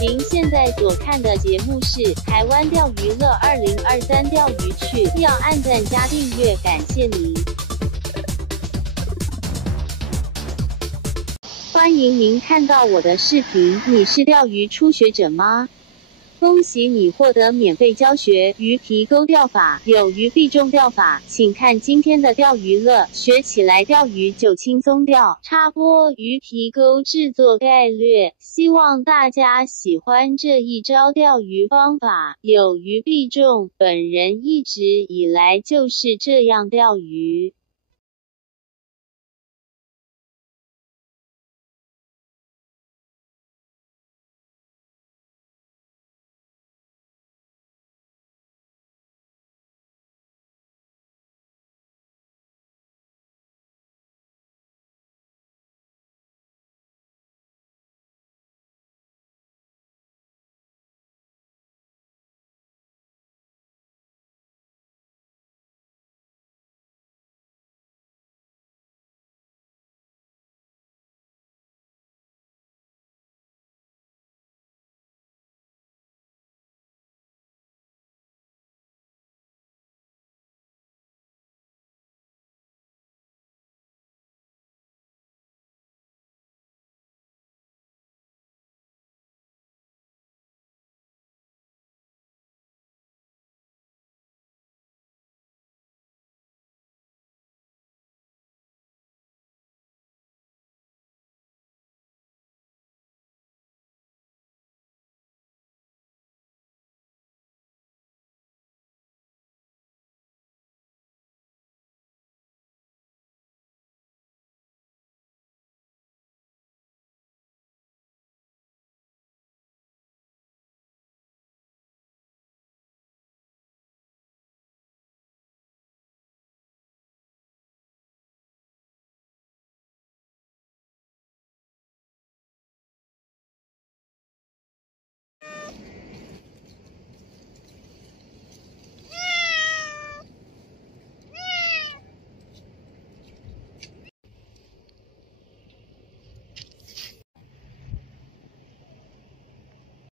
您现在所看的节目是台湾钓鱼乐2023钓鱼趣，要按赞加订阅，感谢您。欢迎您看到我的视频，你是钓鱼初学者吗？恭喜你获得免费教学鱼皮钩钓法，有鱼必中钓法，请看今天的钓鱼乐，学起来钓鱼就轻松钓。插播鱼皮钩制作概略，希望大家喜欢这一招钓鱼方法，有鱼必中，本人一直以来就是这样钓鱼。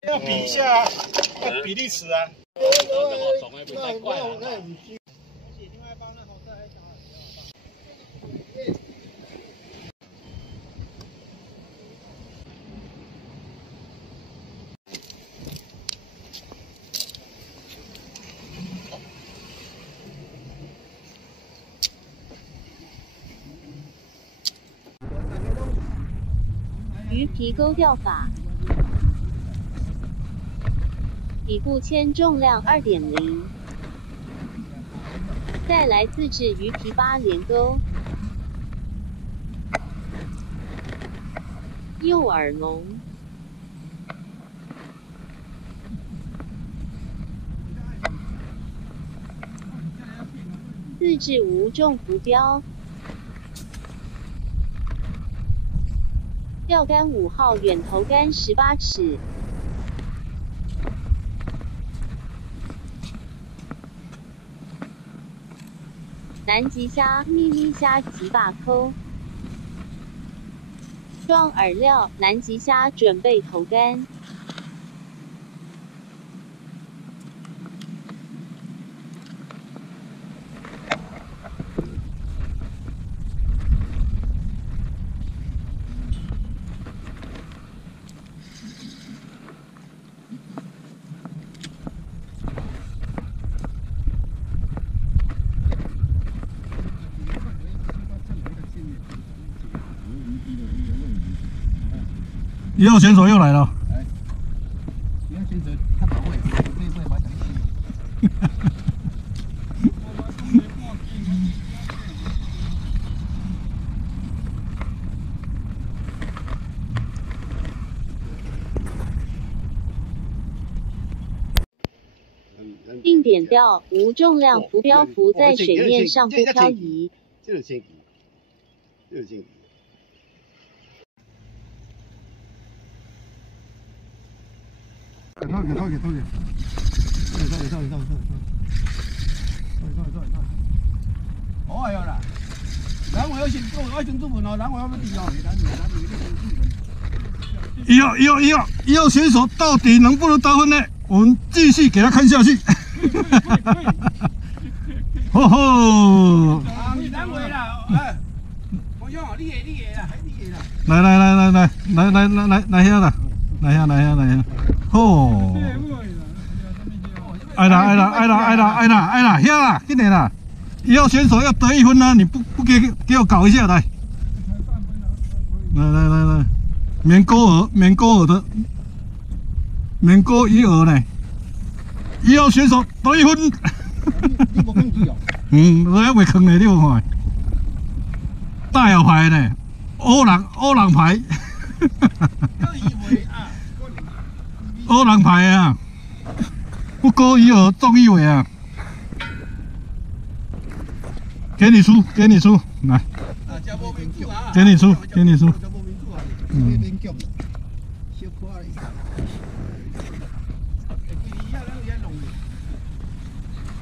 要比一下啊，要比例尺啊。鱼皮钩钓法，底部铅重量2.0，再来自制鱼皮8连钩，诱饵笼，自制无重浮标。钓竿5号远头竿18尺，南极虾、咪咪虾及把钩，装饵料，南极虾准备头竿。1号选手又来了。1号选手他跑位，这一回把奖金。定点钓，无重量浮标浮在水面上不漂移。就是千级，就是千级。给掏，哦哟啦，然后我要先做，我要先做完咯，然后我要不地哦， 1号选手到底能不能得分呢？我们继续给他看下去。吼吼！你单位啦，哎，我讲你的啦，你的啦。来遐啦，来遐，吼！哎啦，遐啦，紧点啦！1号选手要得1分啊！你不给我搞一下来。来，免勾耳的，免勾一耳呢。1号选手得1分。你无放弃哦？我还未坑呢，你有看？大摇牌呢，乌人牌。乌人牌啊！不勾一耳中1尾啊！给你出，来。给你出。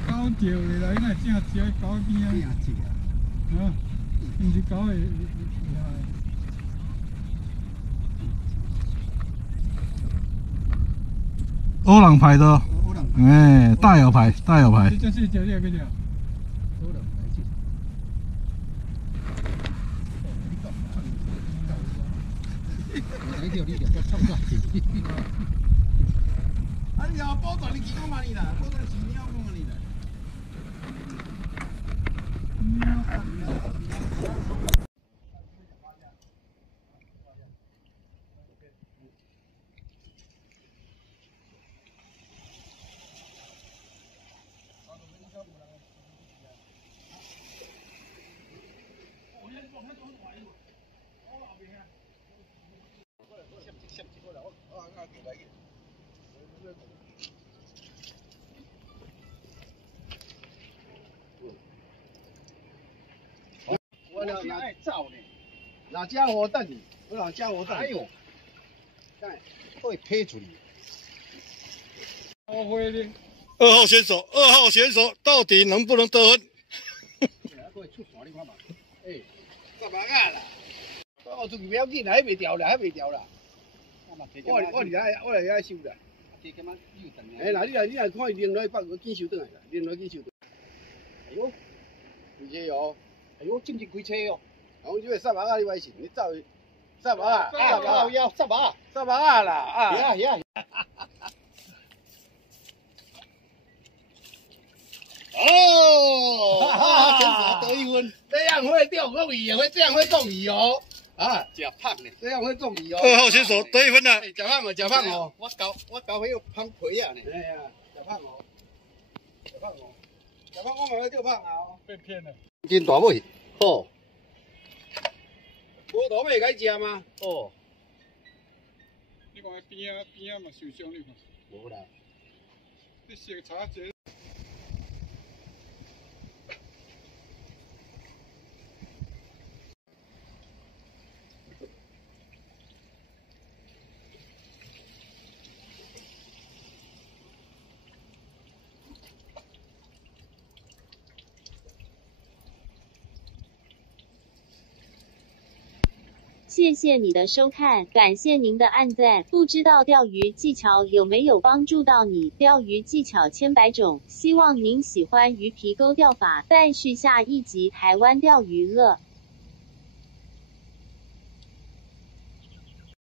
狗叫的啦，那正叫狗边啊，唔是狗的。欧朗牌的，哎，大摇牌。这是叫这个叫。啊，你要包段你几公嘛你啦？包段是你要公嘛你啦？我哪爱走呢？哪家伙等你？我哪家伙等？哎呦，看会飞出去。我会的。2号选手到底能不能得分？出线你看嘛，哎，10啊啦，我出去不要紧啦，还袂掉啦。我来遐收啦。哎，那你来看伊拎落去放，我紧收转来啦，拎落去收。哎呦，唔是哦，哎呦，整整开车哦。我这个10啊，你歪信，你走10啊，10啊啦，啊。哦，选手得1分，这样会钓中鱼，这样会中鱼哦。啊，假胖呢，这样会中鱼哦。2号选手得1分了。假胖哦，我搞会有胖皮啊呢。哎呀，假胖哦，我买来钓胖啊哦。被骗了。真大尾，哦。无大尾该食吗？哦。你看边啊嘛受伤，你看。无啦。你先查一下。谢谢你的收看，感谢您的按赞。不知道钓鱼技巧有没有帮助到你？钓鱼技巧千百种，希望您喜欢鱼皮钩钓法。待续下一集台湾钓鱼乐。